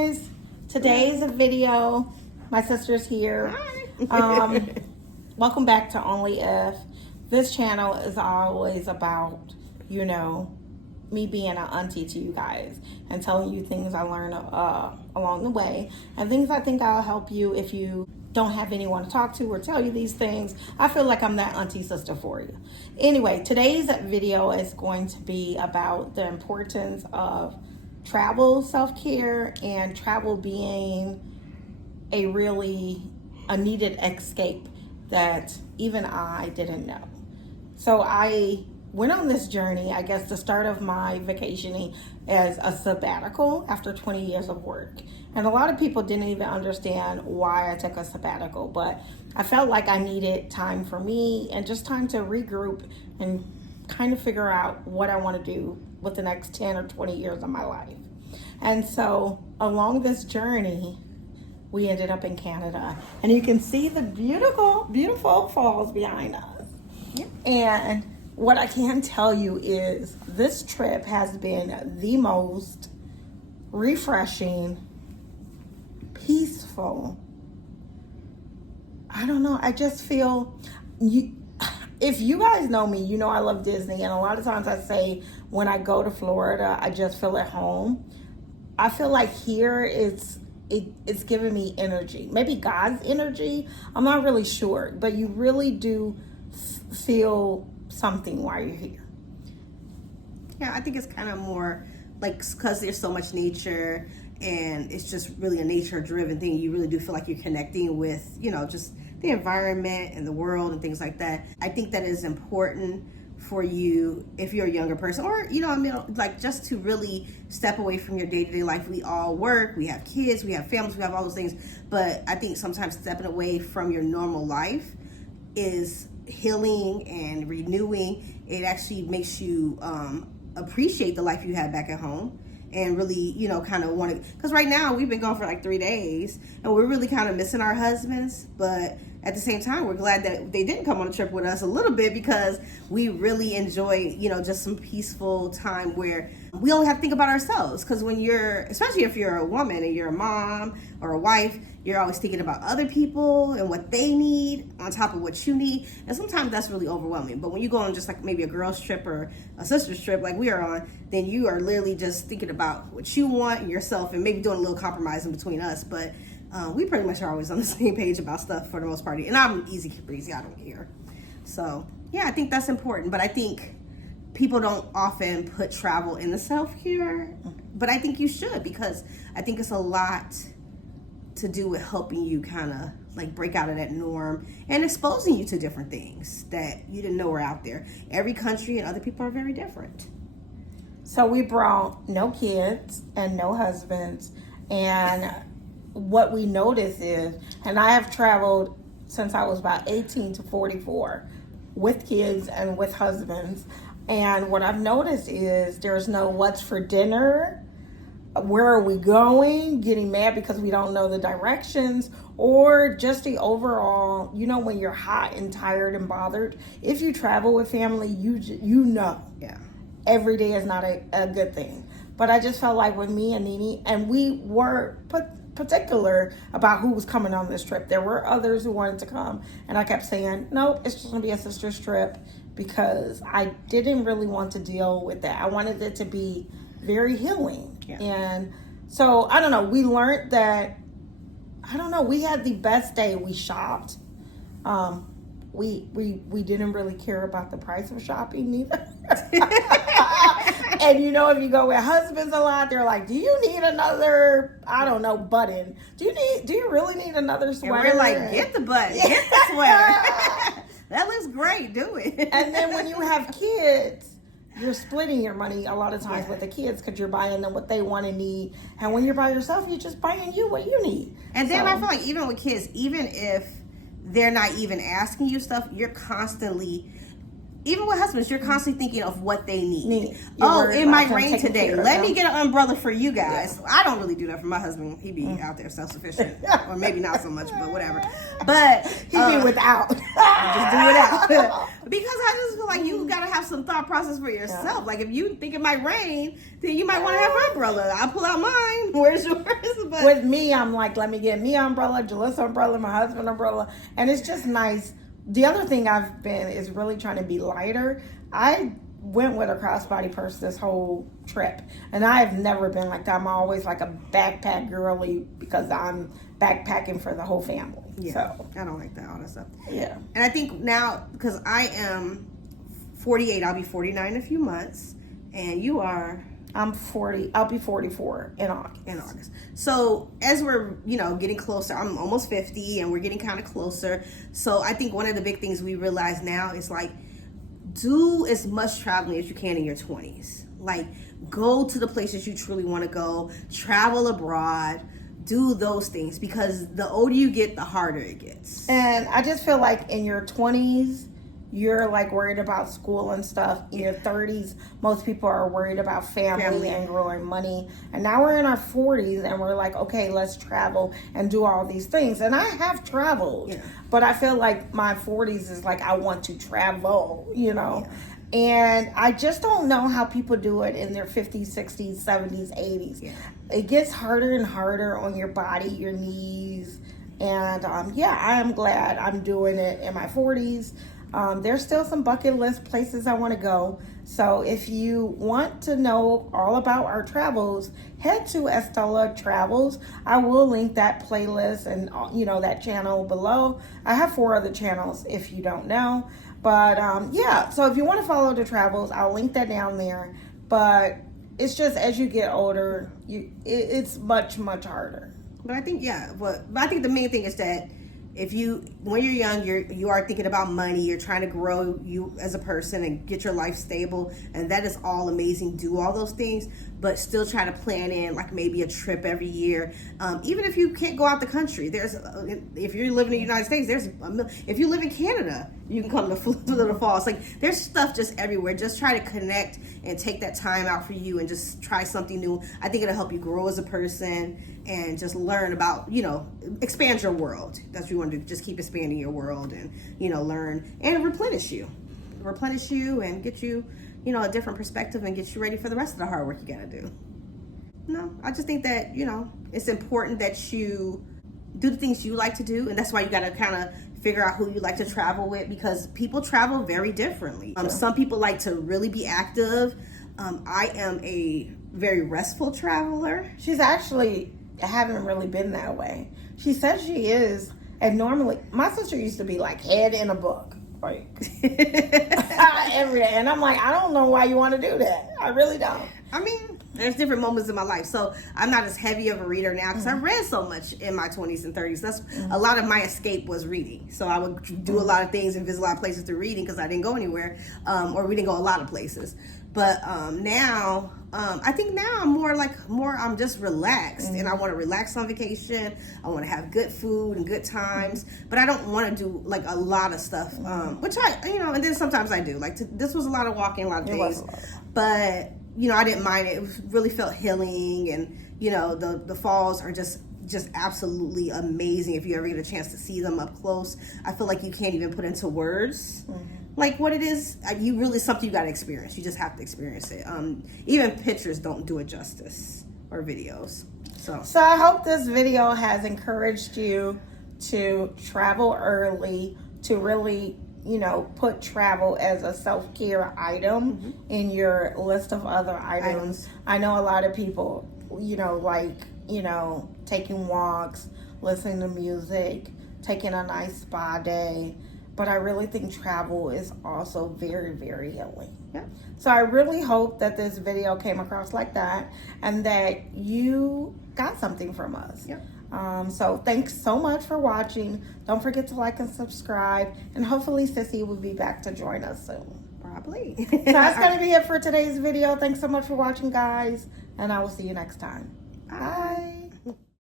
guys. Today's video. My sister's here. Welcome back to Only If. This channel is always about, me being an auntie to you guys and telling you things I learned along the way and things I think I'll help you if you don't have anyone to talk to or tell you these things. I feel like I'm that auntie sister for you. Anyway, today's video is going to be about the importance of travel self-care and travel being a needed escape that even I didn't know. So I went on this journey, I guess the start of my vacationing as a sabbatical after 20 years of work. And a lot of people didn't even understand why I took a sabbatical, but I felt like I needed time for me and just time to regroup and kind of figure out what I want to do with the next 10 or 20 years of my life. And so along this journey, we ended up in Canada, and you can see the beautiful, beautiful falls behind us. Yep. And what I can tell you is this trip has been the most refreshing, peaceful. I don't know. I just feel if you guys know me, you know I love Disney, and a lot of times I say when I go to Florida, I just feel at home. I feel like here it's giving me energy, maybe God's energy. I'm not really sure, but you really do feel something while you're here. Yeah, I think it's kind of more like because there's so much nature and it's just really a nature-driven thing. You really do feel like you're connecting with, just the environment and the world and things like that. I think that is important for you if you're a younger person or, just to really step away from your day-to-day life. We all work, we have kids, we have families, we have all those things. But I think sometimes stepping away from your normal life is healing and renewing. It actually makes you appreciate the life you had back at home and really, kind of want to, because right now we've been gone for like 3 days and we're really kind of missing our husbands, but at the same time, we're glad that they didn't come on a trip with us a little bit because we really enjoy, just some peaceful time where we only have to think about ourselves. Because especially if you're a woman and you're a mom or a wife, you're always thinking about other people and what they need on top of what you need. And sometimes that's really overwhelming. But when you go on just like maybe a girl's trip or a sister's trip like we are on, then you are literally just thinking about what you want and yourself and maybe doing a little compromise in between us. But we pretty much are always on the same page about stuff for the most part. And I'm easy breezy, I don't care. So, yeah, I think that's important. But I think people don't often put travel in the self-care. But I think you should, because I think it's a lot to do with helping you kind of like break out of that norm and exposing you to different things that you didn't know were out there. Every country and other people are very different. So we brought no kids and no husbands, and what we notice is, and I have traveled since I was about 18 to 44 with kids and with husbands, and what I've noticed is there's no what's for dinner, where are we going, getting mad because we don't know the directions, or just the overall, when you're hot and tired and bothered. If you travel with family, yeah, every day is not a good thing. But I just felt like with me and Nene, and we were particular about who was coming on this trip. There were others who wanted to come, and I kept saying, no, it's just gonna be a sister's trip, because I didn't really want to deal with that. I wanted it to be very healing. Yeah. And so I don't know, we learned that, we had the best day. We shopped. We didn't really care about the price of shopping neither. And if you go with husbands a lot, they're like, do you need another, button? Do you really need another sweater? And we're like, get the button, get the sweater. That looks great, do it. And then when you have kids, you're splitting your money a lot of times with the kids because you're buying them what they want and need. And when you're by yourself, you're just buying you what you need. And then I feel like even with kids, even if they're not even asking you stuff, you're constantly, even with husbands, you're constantly thinking of what they need. It might rain today. Let me get an umbrella for you guys. Yeah. I don't really do that for my husband. He be out there self-sufficient. Or maybe not so much, but whatever. But he be without. Just do it out. Because I just feel like you gotta have some thought process for yourself. Yeah. Like if you think it might rain, then you might want to have an umbrella. I'll pull out mine. Where's yours? But With me, I'm like, let me get me umbrella, Jalissa umbrella, my husband umbrella, and it's just nice. The other thing I've been is really trying to be lighter. I went with a crossbody purse this whole trip, and I have never been like that. I'm always like a backpack girly because I'm backpacking for the whole family. yeah, So I don't like that all that stuff. yeah, And I think now because I am 48, I'll be 49 in a few months, and you are I'm 40. I'll be 44 in August. in August. So as we're, getting closer, I'm almost 50 and we're getting kind of closer. So I think one of the big things we realize now is like, do as much traveling as you can in your 20s. Like, go to the places you truly want to go, travel abroad, do those things, because the older you get, the harder it gets. And I just feel like in your 20s, you're like worried about school and stuff. In your 30s, most people are worried about family and growing money. And now we're in our 40s and we're like, okay, let's travel and do all these things. And I have traveled, Yeah. but I feel like my 40s is like, I want to travel, Yeah. And I just don't know how people do it in their 50s, 60s, 70s, 80s. Yeah. It gets harder and harder on your body, your knees. And I am glad I'm doing it in my 40s. There's still some bucket list places I want to go. So if you want to know all about our travels, head to Estella Travels. I will link that playlist and that channel below. I have 4 other channels if you don't know. But so if you want to follow the travels, I'll link that down there. But it's just as you get older, it's much, much harder. But I think, but I think the main thing is that when you're young, you are thinking about money, you're trying to grow you as a person and get your life stable, and that is all amazing. Do all those things, but still try to plan in like maybe a trip every year. Even if you can't go out the country, if you're living in the United States, if you live in Canada, you can come to the falls. Like there's stuff just everywhere. Just try to connect and take that time out for you and just try something new. I think it'll help you grow as a person and just learn about, expand your world. That's what you want to do. Just keep expanding your world and, learn and replenish you and get you, a different perspective and get you ready for the rest of the hard work you got to do. No, I just think that, it's important that you do the things you like to do. And that's why you got to kind of figure out who you like to travel with, because people travel very differently. Some people like to really be active. I am a very restful traveler. She's actually haven't really been that way. She says she is, and normally my sister used to be like head in a book, like every day, and I'm like, I don't know why you want to do that. I really don't. I mean, there's different moments in my life, so I'm not as heavy of a reader now because I read so much in my 20s and 30s. That's a lot of my escape was reading. So I would do a lot of things and visit a lot of places through reading because I didn't go anywhere, or we didn't go a lot of places. But now, I think now I'm just relaxed, and I want to relax on vacation. I want to have good food and good times, but I don't want to do like a lot of stuff, which and then sometimes I do. Like this was a lot of walking, a lot of things, but I didn't mind it. It really felt healing, and the falls are just absolutely amazing if you ever get a chance to see them up close. I feel like you can't even put into words like what it is. Something you got to experience. You just have to experience it. Even pictures don't do it justice, or videos. So I hope this video has encouraged you to travel early, to really put travel as a self-care item in your list of other items. I know a lot of people, taking walks, listening to music, taking a nice spa day. But I really think travel is also very, very healing. Yeah. So I really hope that this video came across like that and that you got something from us. Yep. So thanks so much for watching. Don't forget to like and subscribe. And hopefully Sissy will be back to join us soon. Probably. So that's going to be it for today's video. Thanks so much for watching, guys. And I will see you next time. Bye.